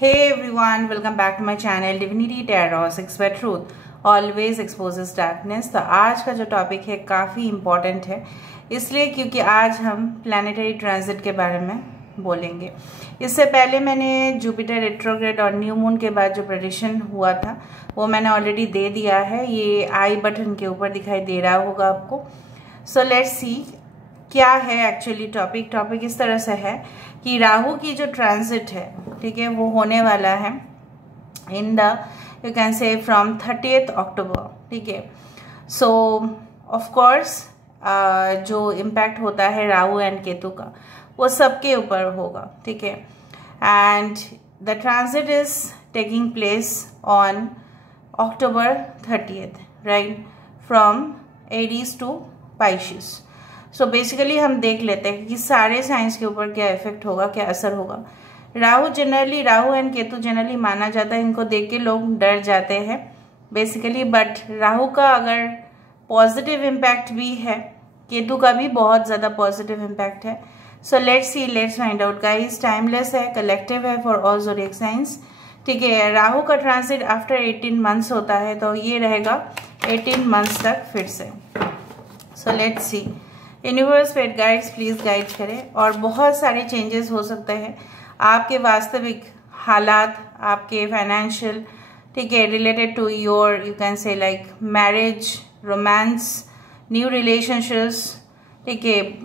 Hey everyone, welcome back to my channel Divinity Tarot 6 by Truth always exposes darkness। तो आज का जो topic है काफ़ी इम्पॉर्टेंट है, इसलिए क्योंकि आज हम प्लानिटरी ट्रांजिट के बारे में बोलेंगे। इससे पहले मैंने जुपिटर रेट्रोग्रेड और न्यू मून के बाद जो प्रेडिक्शन हुआ था वो मैंने ऑलरेडी दे दिया है। ये आई बटन के ऊपर दिखाई दे रहा होगा आपको। सो लेट्स सी क्या है एक्चुअली टॉपिक इस तरह से है कि राहु की जो ट्रांजिट है, ठीक है, वो होने वाला है इन द यू कैन से फ्रॉम 30th अक्टूबर, ठीक है। सो ऑफ कोर्स जो इम्पैक्ट होता है राहु एंड केतु का वो सबके ऊपर होगा, ठीक है। And the transit is taking place on October 30th, right, from Aries to Pisces. So basically हम देख लेते हैं कि सारे साइंस के ऊपर क्या इफेक्ट होगा, क्या असर होगा। राहु एंड केतु जनरली माना जाता है, इनको देख के लोग डर जाते हैं बेसिकली, बट राहु का अगर पॉजिटिव इम्पैक्ट भी है, केतु का भी बहुत ज़्यादा पॉजिटिव इम्पैक्ट है। So let's find out guys. Timeless है, कलेक्टिव है फॉर ऑल ज़ोडिएक साइंस, ठीक है। राहु का ट्रांजिट आफ्टर 18 मंथ्स होता है, तो ये रहेगा 18 मंथ्स तक फिर से। सो लेट्स सी यूनिवर्स फेट गाइड्स प्लीज गाइड करें। और बहुत सारे चेंजेस हो सकते हैं आपके वास्तविक हालात, आपके फाइनेंशियल, ठीक है, related to your you can say like marriage, romance, new relationships, ठीक है,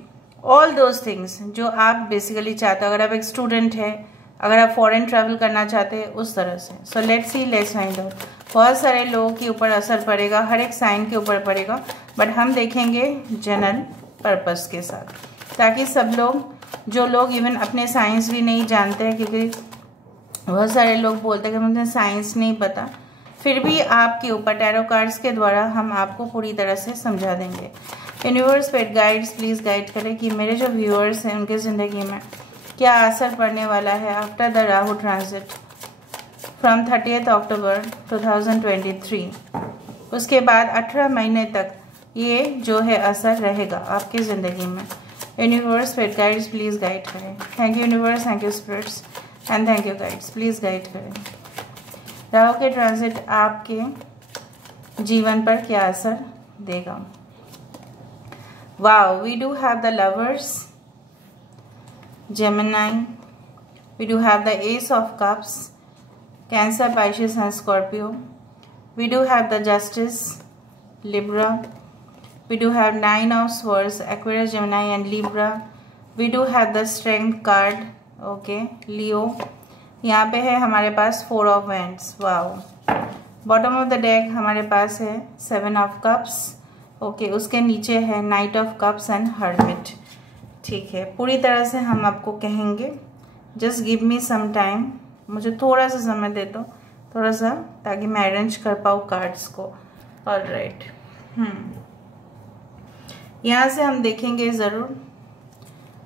ऑल दोज थिंग्स जो आप बेसिकली चाहते हो। अगर आप एक स्टूडेंट है, अगर आप फॉरेन ट्रैवल करना चाहते हैं, उस तरह से। So let's find out. बहुत सारे लोगों के ऊपर असर पड़ेगा, हर एक साइन के ऊपर पड़ेगा, बट हम देखेंगे जनरल पर्पस के साथ, ताकि सब लोग, जो लोग इवन अपने साइंस भी नहीं जानते हैं, क्योंकि बहुत सारे लोग बोलते हैं कि मुझे साइंस नहीं पता, फिर भी आपके ऊपर टैरो कार्ड्स के द्वारा हम आपको पूरी तरह से समझा देंगे। यूनिवर्स पेट गाइड्स प्लीज गाइड करें कि मेरे जो व्यूअर्स हैं उनकी ज़िंदगी में क्या असर पड़ने वाला है after the Rahu transit from 30th अक्टूबर 2023। उसके बाद 18 महीने तक ये जो है असर रहेगा आपकी ज़िंदगी में। यूनिवर्स पेट गाइड्स प्लीज़ गाइड करें। Thank you universe, thank you spirits and thank you guides, please guide करें। राहु के ट्रांजिट आपके जीवन पर क्या असर देगा। Wow, we do have the lovers, Gemini, we do have the Ace of Cups, Cancer, Pisces and Scorpio. We do have the Justice, Libra. We do have Nine of Swords, Aquarius, Gemini and Libra. We do have the Strength card, okay, Leo. यहाँ पे है हमारे पास 4 of Wands, wow. Bottom of the deck हमारे पास है 7 of Cups, okay, उसके नीचे है Knight of Cups and Hermit, ठीक है। पूरी तरह से हम आपको कहेंगे, just give me some time, मुझे थोड़ा सा समय दे दो, थोड़ा सा, ताकि मैं अरेंज कर पाऊँ कार्ड्स को। ऑलराइट, यहाँ से हम देखेंगे ज़रूर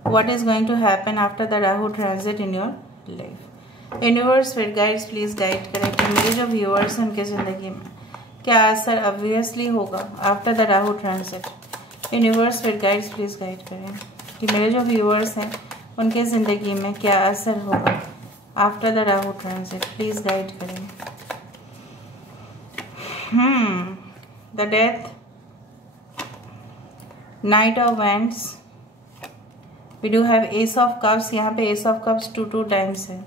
what is going to happen after the Rahu transit in your life. Universe फिर गाइड्स प्लीज़ गाइड करें कि मेरे जो व्यूअर्स हैं उनके ज़िंदगी में क्या असर ऑब्वियसली होगा after the Rahu transit. Universe फिर गाइड्स प्लीज़ गाइड करें कि मेरे जो व्यूअर्स हैं उनके ज़िंदगी में क्या असर होगा after the Rahu transit, please guide करें। The death, knight of wands, we do have ace of cups, यहाँ पे एस ऑफ कप्स 2 टाइम्स है,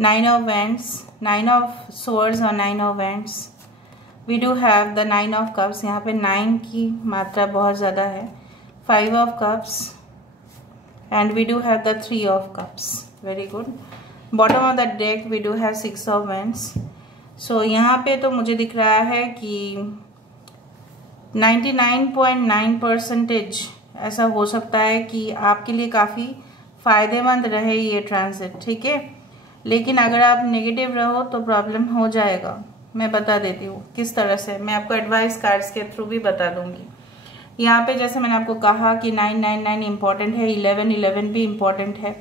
9 ऑफ वैंड्स, 9 ऑफ सोर्ड्स और 9 of wands. We do have the 9 of cups, यहाँ पे 9 की मात्रा बहुत ज़्यादा है, 5 of cups and we do have the 3 of cups, very good. Bottom of the deck we do have 6 of wands. So यहाँ पे तो मुझे दिख रहा है कि 99.9% ऐसा हो सकता है कि आपके लिए काफ़ी फ़ायदेमंद रहे ये ट्रांजिट, ठीक है। लेकिन अगर आप नेगेटिव रहो तो प्रॉब्लम हो जाएगा। मैं बता देती हूँ किस तरह से, मैं आपको एडवाइस कार्ड्स के थ्रू भी बता दूँगी। यहाँ पे जैसे मैंने आपको कहा कि 999 इम्पॉर्टेंट है, 1111 भी इम्पॉर्टेंट है।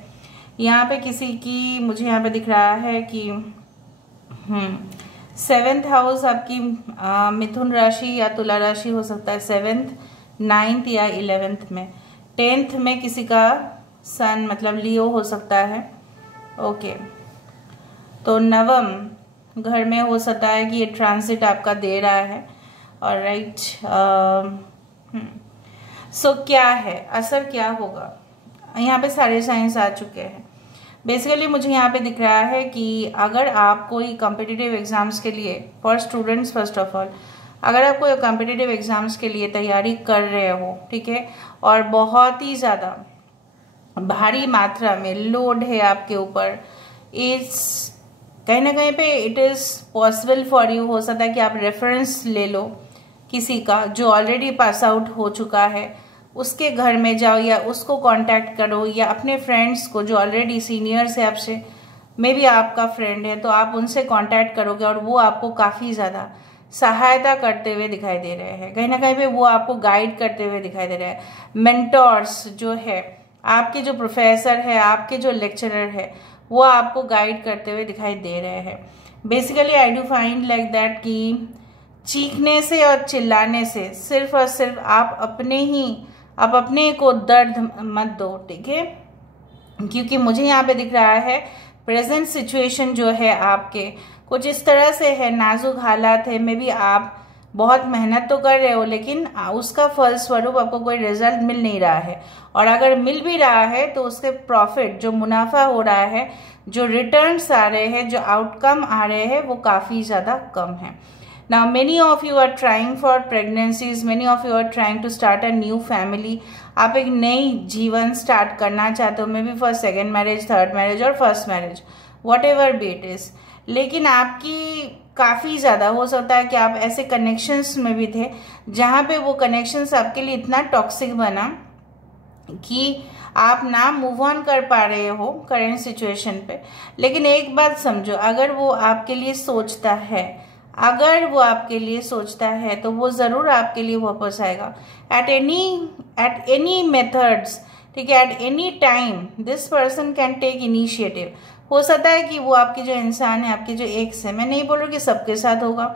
यहाँ पे किसी की, मुझे यहाँ पे दिख रहा है कि 7th हाउस आपकी मिथुन राशि या तुला राशि हो सकता है, 7th, 9th या 11th में। 10th में किसी का सन मतलब लियो हो सकता है, ओके, तो नवम घर में हो सकता है कि ये ट्रांजिट आपका दे रहा है। और राइट, सो क्या है असर, क्या होगा, यहाँ पे सारे साइंस आ चुके हैं। बेसिकली मुझे यहाँ पे दिख रहा है कि अगर आप कोई कॉम्पिटिटिव एग्जाम्स के लिए, for students first of all, अगर आप कोई कॉम्पिटिटिव एग्जाम्स के लिए तैयारी कर रहे हो, ठीक है, और बहुत ही ज़्यादा भारी मात्रा में लोड है आपके ऊपर, इस कहीं ना कहीं पे it is possible for you, हो सकता है कि आप रेफरेंस ले लो किसी का जो ऑलरेडी पास आउट हो चुका है, उसके घर में जाओ या उसको कांटेक्ट करो, या अपने फ्रेंड्स को जो ऑलरेडी सीनियर्स है आपसे, मे बी आपका फ्रेंड है तो आप उनसे कांटेक्ट करोगे और वो आपको काफ़ी ज़्यादा सहायता करते हुए दिखाई दे रहे हैं। कहीं ना कहीं पे वो आपको गाइड करते हुए दिखाई दे रहे हैं। मेंटोर्स जो है, आपके जो प्रोफेसर है, आपके जो लेक्चरर है, वो आपको गाइड करते हुए दिखाई दे रहे हैं। Basically I do find like that कि चीखने से और चिल्लाने से सिर्फ और सिर्फ आप अपने को दर्द मत दो, ठीक है, क्योंकि मुझे यहाँ पे दिख रहा है प्रेजेंट सिचुएशन जो है आपके कुछ इस तरह से है, नाजुक हालात है। मे बी आप बहुत मेहनत तो कर रहे हो लेकिन उसका फलस्वरूप आपको कोई रिजल्ट मिल नहीं रहा है, और अगर मिल भी रहा है तो उसके प्रॉफिट, जो मुनाफा हो रहा है, जो रिटर्न्स आ रहे हैं, जो आउटकम आ रहे हैं, वो काफ़ी ज़्यादा कम है। Now many of you are trying for pregnancies, many of you are trying to start a new family. आप एक नई जीवन स्टार्ट करना चाहते हो, maybe for second marriage, third marriage और first marriage, whatever be it is. लेकिन आपकी काफ़ी ज़्यादा हो सकता है कि आप ऐसे कनेक्शंस में भी थे जहाँ पे वो कनेक्शंस आपके लिए इतना टॉक्सिक बना कि आप ना मूव ऑन कर पा रहे हो करेंट सिचुएशन पे। लेकिन एक बात समझो, अगर वो आपके लिए सोचता है, तो वो ज़रूर आपके लिए वापस आएगा एट एनी मेथड्स, ठीक है, at any time this person can take initiative. हो सकता है कि वो आपकी जो इंसान है, आपके जो एक्स है, मैं नहीं बोल रही कि सबके साथ होगा,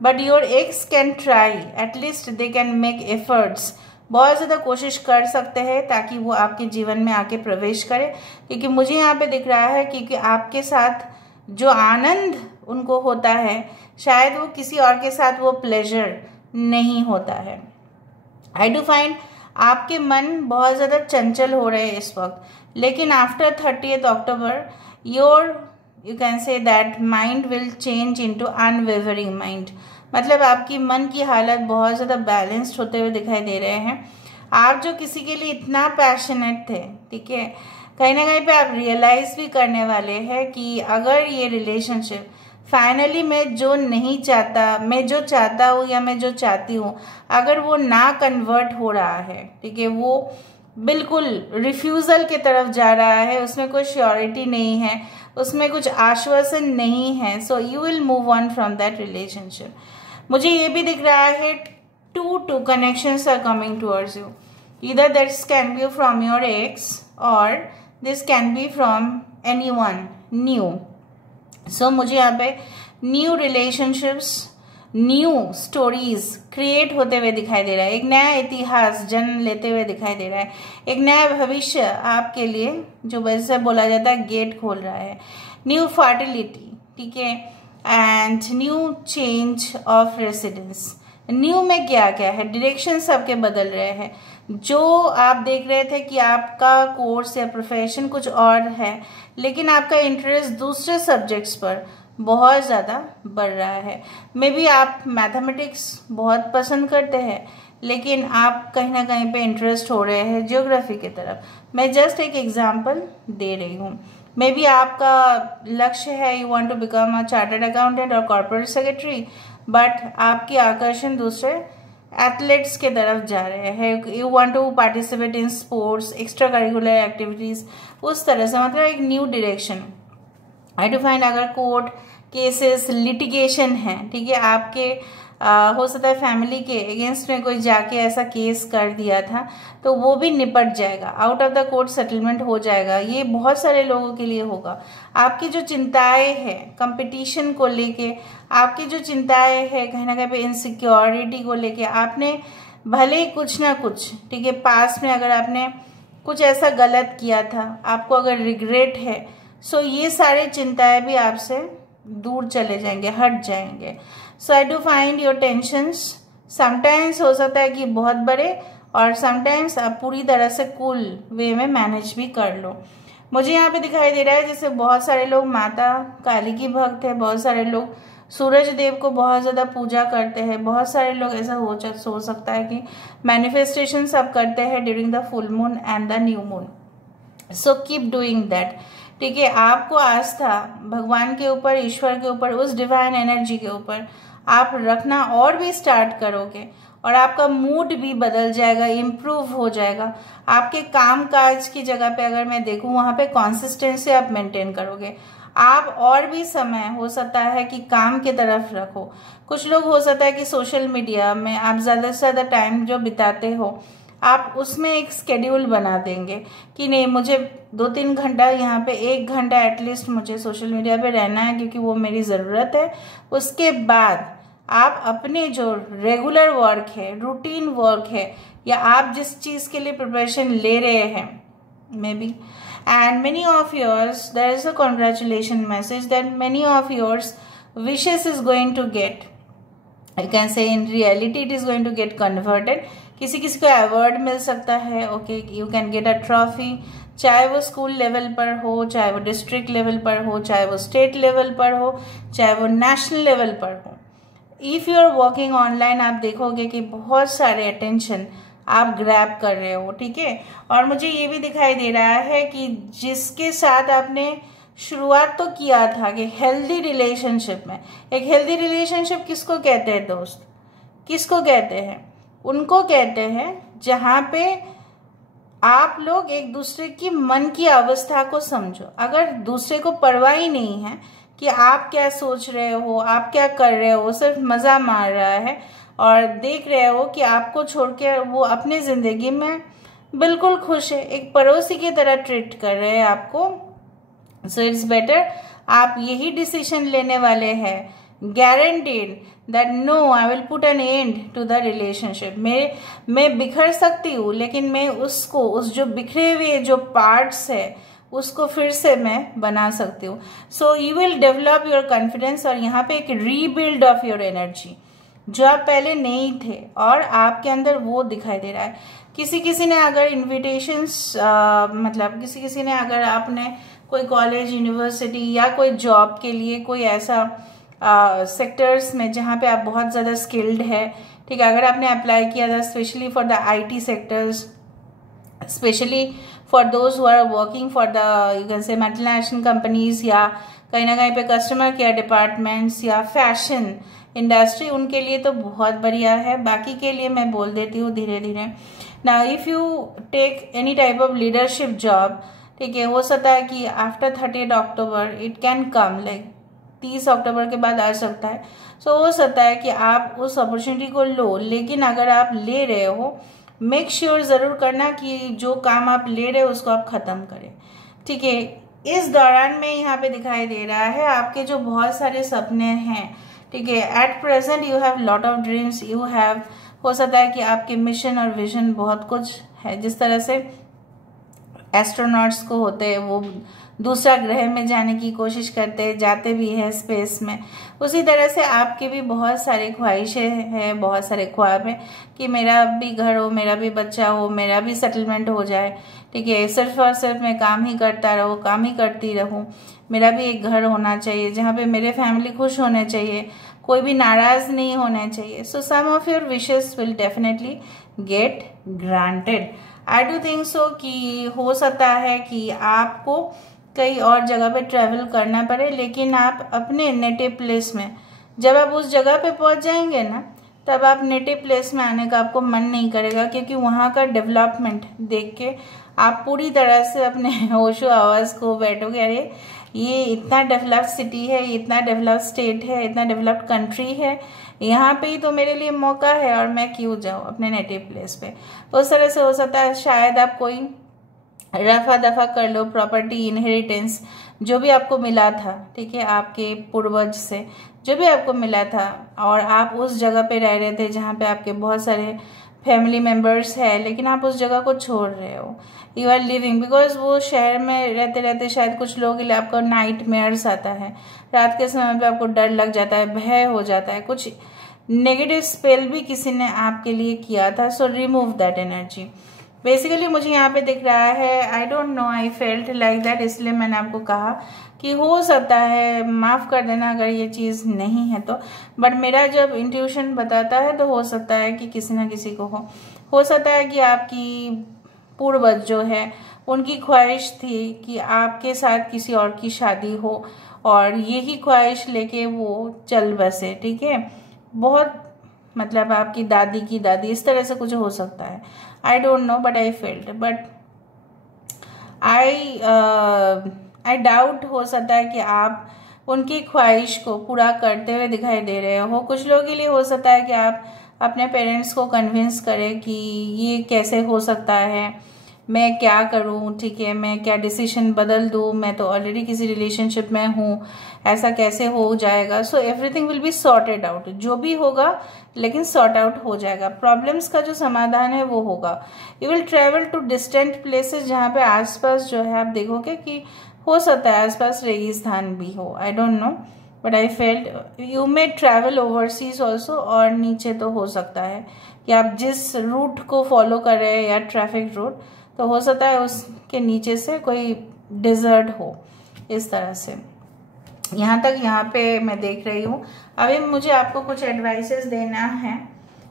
but your x can try, at least they can make efforts, बहुत ज़्यादा कोशिश कर सकते हैं ताकि वो आपके जीवन में आके प्रवेश करे। क्योंकि मुझे यहाँ पे दिख रहा है क्योंकि आपके साथ जो आनंद उनको होता है, शायद वो किसी और के साथ वो प्लेजर नहीं होता है। आई डू फाइंड आपके मन बहुत ज़्यादा चंचल हो रहे हैं इस वक्त, लेकिन after 30th October you can say that mind will change into unwavering mind। मतलब आपकी मन की हालत बहुत ज़्यादा बैलेंस्ड होते हुए दिखाई दे रहे हैं। आप जो किसी के लिए इतना पैशनेट थे, ठीक है, कहीं ना कहीं पे आप रियलाइज भी करने वाले हैं कि अगर ये रिलेशनशिप फाइनली मैं जो चाहता हूँ या मैं जो चाहती हूँ, अगर वो ना कन्वर्ट हो रहा है, ठीक है, वो बिल्कुल रिफ्यूज़ल की तरफ जा रहा है, उसमें कोई श्योरिटी नहीं है, उसमें कुछ आश्वासन नहीं है, so you will move on from that relationship. मुझे ये भी दिख रहा है two connections are coming towards you, either this can be from your ex और this can be from anyone new. So मुझे यहाँ पे new relationships, new stories create होते हुए दिखाई दे रहा है, एक नया इतिहास जन्म लेते हुए दिखाई दे रहा है, एक नया भविष्य आपके लिए, जो वैसे बोला जाता है, गेट खोल रहा है। न्यू फर्टिलिटी, ठीक है, and new change of residence. New में क्या क्या है, डायरेक्शन सबके बदल रहे हैं। जो आप देख रहे थे कि आपका कोर्स या प्रोफेशन कुछ और है, लेकिन आपका इंटरेस्ट दूसरे सब्जेक्ट्स पर बहुत ज़्यादा बढ़ रहा है। मे बी आप मैथमेटिक्स बहुत पसंद करते हैं, लेकिन आप कहीं ना कहीं पे इंटरेस्ट हो रहे हैं ज्योग्राफी की तरफ। मैं जस्ट एक एग्जांपल दे रही हूँ। मे बी आपका लक्ष्य है, you want to become a chartered accountant और कॉर्पोरेट सेक्रेटरी, बट आपकी आकर्षण दूसरे एथलेट्स के तरफ जा रहे हैं। You want to participate in sports, extra curricular activities, उस तरह से, मतलब एक new direction. I do find अगर कोर्ट केसेस, लिटिगेशन है, ठीक है, आपके हो सकता है फैमिली के अगेंस्ट में कोई जाके ऐसा केस कर दिया था, तो वो भी निपट जाएगा, out of the court settlement हो जाएगा। ये बहुत सारे लोगों के लिए होगा। आपकी जो चिंताएं हैं कंपटीशन को लेके, आपकी जो चिंताएं हैं कहीं ना कहीं पे इनसिक्योरिटी को लेके, आपने भले ही कुछ ना कुछ, ठीक है, पास में अगर आपने कुछ ऐसा गलत किया था, आपको अगर रिग्रेट है, सो ये सारे चिंताएं भी आपसे दूर चले जाएंगे, हट जाएंगे। So I do find your tensions sometimes हो सकता है कि बहुत बड़े, और समटाइम्स आप पूरी तरह से कूल वे में मैनेज भी कर लो। मुझे यहाँ पे दिखाई दे रहा है जैसे बहुत सारे लोग माता काली की भक्त है, बहुत सारे लोग सूरज देव को बहुत ज़्यादा पूजा करते हैं, बहुत सारे लोग ऐसा हो सकता है कि मैनिफेस्टेशन सब करते हैं during the full moon and the new moon. So keep doing that, ठीक है। आपको आस्था भगवान के ऊपर, ईश्वर के ऊपर, उस डिवाइन एनर्जी के ऊपर आप रखना और भी स्टार्ट करोगे और आपका मूड भी बदल जाएगा, इम्प्रूव हो जाएगा। आपके काम काज की जगह पे अगर मैं देखूं वहां पे कंसिस्टेंसी आप मेंटेन करोगे। आप और भी समय हो सकता है कि काम की तरफ रखो। कुछ लोग हो सकता है कि सोशल मीडिया में आप ज़्यादा से ज़्यादा टाइम जो बिताते हो आप उसमें एक स्केड्यूल बना देंगे कि नहीं, मुझे 2-3 घंटा यहाँ पे 1 घंटा एटलीस्ट मुझे सोशल मीडिया पे रहना है क्योंकि वो मेरी ज़रूरत है। उसके बाद आप अपने जो रेगुलर वर्क है, रूटीन वर्क है, या आप जिस चीज़ के लिए प्रिपरेशन ले रहे हैं may be, and many of yours, there is a congratulation message that many of yours wishes is going to get, I can say in reality it is going to get converted। किसी किसी को award मिल सकता है, okay, you can get a trophy, चाहे वो school level पर हो, चाहे वो डिस्ट्रिक्ट लेवल पर हो, चाहे वो स्टेट लेवल पर हो, चाहे वो नेशनल लेवल पर हो। If you are working online आप देखोगे कि बहुत सारे अटेंशन आप ग्रैब कर रहे हो, ठीक है। और मुझे ये भी दिखाई दे रहा है कि जिसके साथ आपने शुरुआत तो किया था कि हेल्दी रिलेशनशिप में, एक हेल्दी रिलेशनशिप किसको कहते हैं दोस्त, किसको कहते हैं? उनको कहते हैं जहाँ पे आप लोग एक दूसरे की मन की अवस्था को समझो। अगर दूसरे को परवाह ही नहीं है कि आप क्या सोच रहे हो, आप क्या कर रहे हो, सिर्फ मज़ा मार रहा है और देख रहे हो कि आपको छोड़ के वो अपनी ज़िंदगी में बिल्कुल खुश है, एक पड़ोसी की तरह ट्रीट कर रहे हैं आपको। सो इट्स बेटर आप यही डिसीजन लेने वाले हैं, guaranteed that no I will put an end to the relationship. मैं बिखर सकती हूँ लेकिन मैं उसको, उस जो बिखरे हुए जो पार्ट्स है उसको फिर से मैं बना सकती हूँ। सो you will develop your confidence और यहाँ पे एक रीबिल्ड ऑफ योर एनर्जी जो आप पहले नहीं थे और आपके अंदर वो दिखाई दे रहा है। किसी ने अगर इन्विटेशंस मतलब किसी ने अगर आपने कोई कॉलेज, यूनिवर्सिटी या कोई जॉब के लिए कोई ऐसा सेक्टर्स में जहाँ पे आप बहुत ज़्यादा स्किल्ड है, ठीक है, अगर आपने अप्लाई किया था specially for the IT sectors, specially for those who are working for the you can say multinational companies या कहीं ना कहीं पे कस्टमर केयर डिपार्टमेंट्स या फैशन इंडस्ट्री, उनके लिए तो बहुत बढ़िया है। बाकी के लिए मैं बोल देती हूँ धीरे धीरे। Now if you take any type of leadership job, ठीक है, हो सकता है कि after 30 October it can come, like 30 अक्टूबर के बाद आ सकता है। सो हो सकता है कि आप उस अपॉर्चुनिटी को लो, लेकिन अगर आप ले रहे हो मेक श्योर ज़रूर करना कि जो काम आप ले रहे हो उसको आप ख़त्म करें, ठीक है। इस दौरान में यहाँ पे दिखाई दे रहा है आपके जो बहुत सारे सपने हैं, ठीक है, at present you have lot of dreams, you have, हो सकता है कि आपके मिशन और विजन बहुत कुछ है। जिस तरह से एस्ट्रोनॉट्स को होते हैं वो दूसरा ग्रह में जाने की कोशिश करते हैं, जाते भी हैं स्पेस में, उसी तरह से आपके भी बहुत सारी ख्वाहिशें हैं, बहुत सारे ख्वाब हैं कि मेरा भी घर हो, मेरा भी बच्चा हो, मेरा भी सेटलमेंट हो जाए, ठीक है, सिर्फ और सिर्फ मैं काम ही करता रहूँ, काम ही करती रहूँ, मेरा भी एक घर होना चाहिए जहाँ पे मेरे फैमिली खुश होने चाहिए, कोई भी नाराज नहीं होना चाहिए। So some of your wishes will definitely get granted. I do think so कि हो सकता है कि आपको कई और जगह पे ट्रैवल करना पड़े, लेकिन आप अपने नेटिव प्लेस में, जब आप उस जगह पे पहुंच जाएंगे ना, तब आप नेटिव प्लेस में आने का आपको मन नहीं करेगा, क्योंकि वहाँ का डेवलपमेंट देख के आप पूरी तरह से अपने होशो आवाज़ को बैठोगे, अरे ये इतना डेवलप्ड सिटी है, इतना डेवलप्ड स्टेट है, इतना डेवलप्ड कंट्री है, यहाँ पे ही तो मेरे लिए मौका है और मैं क्यों जाऊँ अपने नेटिव प्लेस पे। तो उस तरह से हो सकता है शायद आप कोई रफा दफा कर लो, प्रॉपर्टी इनहेरिटेंस जो भी आपको मिला था, ठीक है, आपके पूर्वज से जो भी आपको मिला था, और आप उस जगह पे रह रहे थे जहाँ पे आपके बहुत सारे फैमिली मेम्बर्स है, लेकिन आप उस जगह को छोड़ रहे हो, यू आर लिविंग, बिकॉज वो शहर में रहते रहते शायद कुछ लोगों के लिए आपको नाइटमेयर्स आता है, रात के समय पे आपको डर लग जाता है, भय हो जाता है, कुछ नेगेटिव स्पेल भी किसी ने आपके लिए किया था। So remove that energy. Basically मुझे यहाँ पे दिख रहा है, I don't know, I felt like that, इसलिए मैंने आपको कहा कि हो सकता है, माफ़ कर देना अगर ये चीज़ नहीं है तो, बट मेरा जब इंट्यूशन बताता है तो हो सकता है कि किसी ना किसी को हो सकता है कि आपकी पूर्वज जो है उनकी ख्वाहिश थी कि आपके साथ किसी और की शादी हो, और यही ख्वाहिश लेके वो चल बसे, ठीक है। बहुत मतलब आपकी दादी की दादी, इस तरह से कुछ हो सकता है, I don't know, but I felt, but I doubt हो सकता है कि आप उनकी ख्वाहिश को पूरा करते हुए दिखाई दे रहे हो। कुछ लोगों के लिए हो सकता है कि आप अपने पेरेंट्स को कन्विंस करें कि ये कैसे हो सकता है, मैं क्या करूं, ठीक है, मैं क्या डिसीजन बदल दूं, मैं तो ऑलरेडी किसी रिलेशनशिप में हूं, ऐसा कैसे हो जाएगा। So everything will be sorted out, जो भी होगा लेकिन सॉर्ट आउट हो जाएगा। प्रॉब्लम्स का जो समाधान है वो होगा। You will travel to distant places, जहाँ पे आसपास जो है आप देखोगे कि हो सकता है आसपास रेगिस्तान भी हो, I don't know, but I felt you may travel overseas also, और नीचे तो हो सकता है कि आप जिस रूट को फॉलो कर रहे हैं या ट्रैफिक रूट, तो हो सकता है उसके नीचे से कोई डिजर्ट हो, इस तरह से। यहाँ तक यहाँ पे मैं देख रही हूँ। अभी मुझे आपको कुछ एडवाइसेस देना है।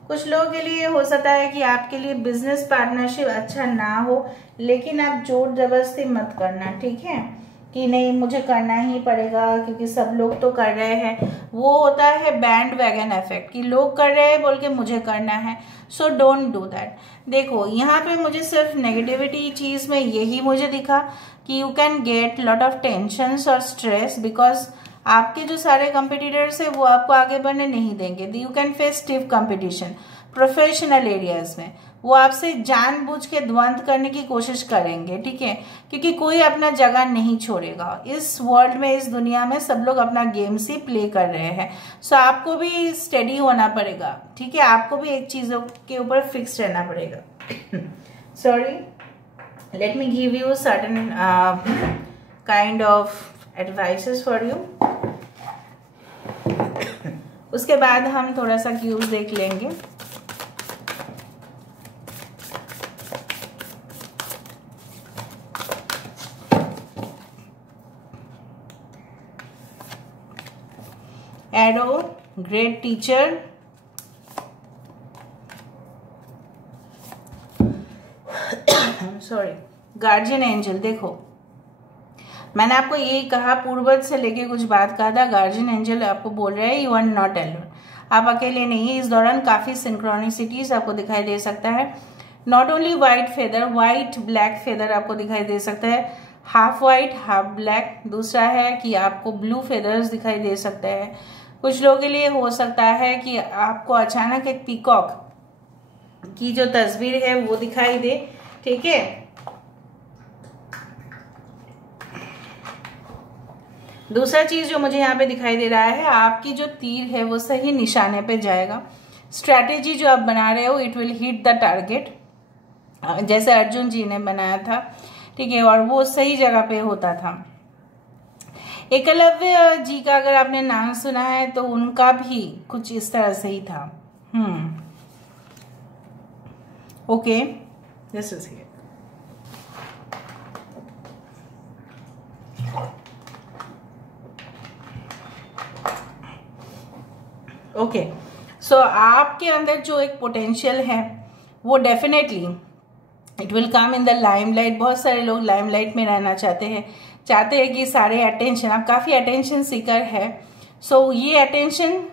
कुछ लोगों के लिए हो सकता है कि आपके लिए बिजनेस पार्टनरशिप अच्छा ना हो, लेकिन आप जोर जबरदस्ती मत करना, ठीक है, कि नहीं मुझे करना ही पड़ेगा क्योंकि सब लोग तो कर रहे हैं। वो होता है बैंड वैगन इफेक्ट, कि लोग कर रहे हैं बोल के मुझे करना है, सो डोंट डू दैट। देखो यहाँ पे मुझे सिर्फ नेगेटिविटी चीज़ में यही मुझे दिखा कि you can get lot of tensions और स्ट्रेस, बिकॉज आपके जो सारे कंपिटिटर्स है वो आपको आगे बढ़ने नहीं देंगे। You can face stiff competition professional areas में, वो आपसे जानबूझ के द्वंद करने की कोशिश करेंगे, ठीक है, क्योंकि कोई अपना जगह नहीं छोड़ेगा इस वर्ल्ड में, इस दुनिया में सब लोग अपना गेम से प्ले कर रहे हैं। सो आपको भी स्टेडी होना पड़ेगा, ठीक है, आपको भी एक चीजों के ऊपर फिक्स रहना पड़ेगा। Sorry, let me give you certain kind of advices for you. उसके बाद हम थोड़ा सा क्यूज देख लेंगे। Arrow, great teacher, sorry, guardian angel. देखो मैंने आपको यही कहा, पूर्वज से लेके कुछ बात कहा था, गार्जियन एंजल आपको बोल रहे हैं यू आर नॉट एलोन, आप अकेले नहीं है। इस दौरान काफी सिंक्रोनिसिटीज आपको दिखाई दे सकता है। Not only white feather, white black feather आपको दिखाई दे सकता है, हाफ व्हाइट हाफ ब्लैक। दूसरा है कि आपको ब्लू फेदर्स दिखाई दे सकते हैं। कुछ लोगों के लिए हो सकता है कि आपको अचानक एक पीकॉक की जो तस्वीर है वो दिखाई दे, ठीक है। दूसरा चीज जो मुझे यहाँ पे दिखाई दे रहा है, आपकी जो तीर है वो सही निशाने पे जाएगा। स्ट्रैटेजी जो आप बना रहे हो it will hit the target, जैसे अर्जुन जी ने बनाया था, ठीक है, और वो सही जगह पे होता था। एकलव्य जी का अगर आपने नाम सुना है तो उनका भी कुछ इस तरह से ही था। Okay, this is here. Okay, so आपके अंदर जो एक पोटेंशियल है वो definitely it will come in the limelight. बहुत सारे लोग लाइमलाइट में रहना चाहते हैं कि सारे अटेंशन, आप काफ़ी अटेंशन सीकर है, सो ये अटेंशन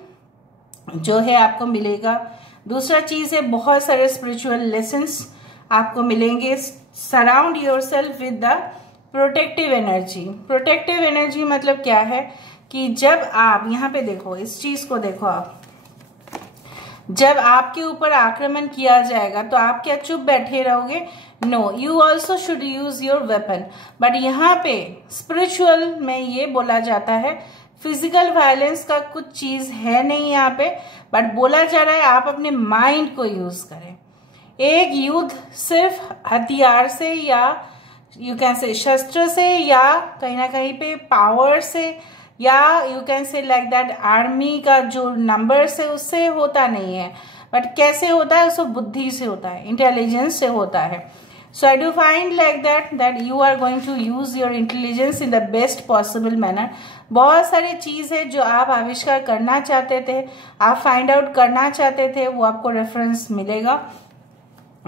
जो है आपको मिलेगा। दूसरा चीज़ है बहुत सारे स्पिरिचुअल लेसन्स आपको मिलेंगे। Surround yourself with the protective energy. Protective energy मतलब क्या है कि जब आप यहाँ पे देखो, इस चीज को देखो, आप जब आपके ऊपर आक्रमण किया जाएगा तो आप क्या चुप बैठे रहोगे? No, you also should use your weapon. But यहाँ पे स्पिरिचुअल में ये बोला जाता है, फिजिकल वायलेंस का कुछ चीज है नहीं यहाँ पे, बट बोला जा रहा है आप अपने माइंड को यूज करें। एक युद्ध सिर्फ हथियार से या यू कैन से शस्त्र से या कहीं ना कहीं पे पावर से या you can say like that army का जो नंबर से उससे होता नहीं है, बट कैसे होता है, उसको बुद्धि से होता है, इंटेलिजेंस से होता है. So I do find like that you are going to use your intelligence in the best possible manner. बहुत सारी चीज़ है जो आप आविष्कार करना चाहते थे, आप फाइंड आउट करना चाहते थे, वो आपको रेफरेंस मिलेगा.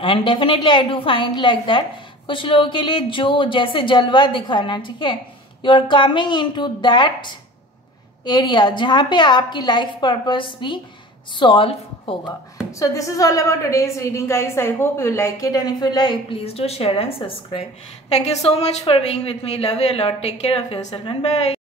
And definitely I do find like that कुछ लोगों के लिए जो जैसे जलवा दिखाना, ठीक है, you are coming into that area जहाँ पे आपकी लाइफ पर्पस भी सॉल्व होगा. So this is all about today's reading, guys. I hope you like it, and if you like, please do share and subscribe. Thank you so much for being with me. Love you a lot. Take care of yourself and bye.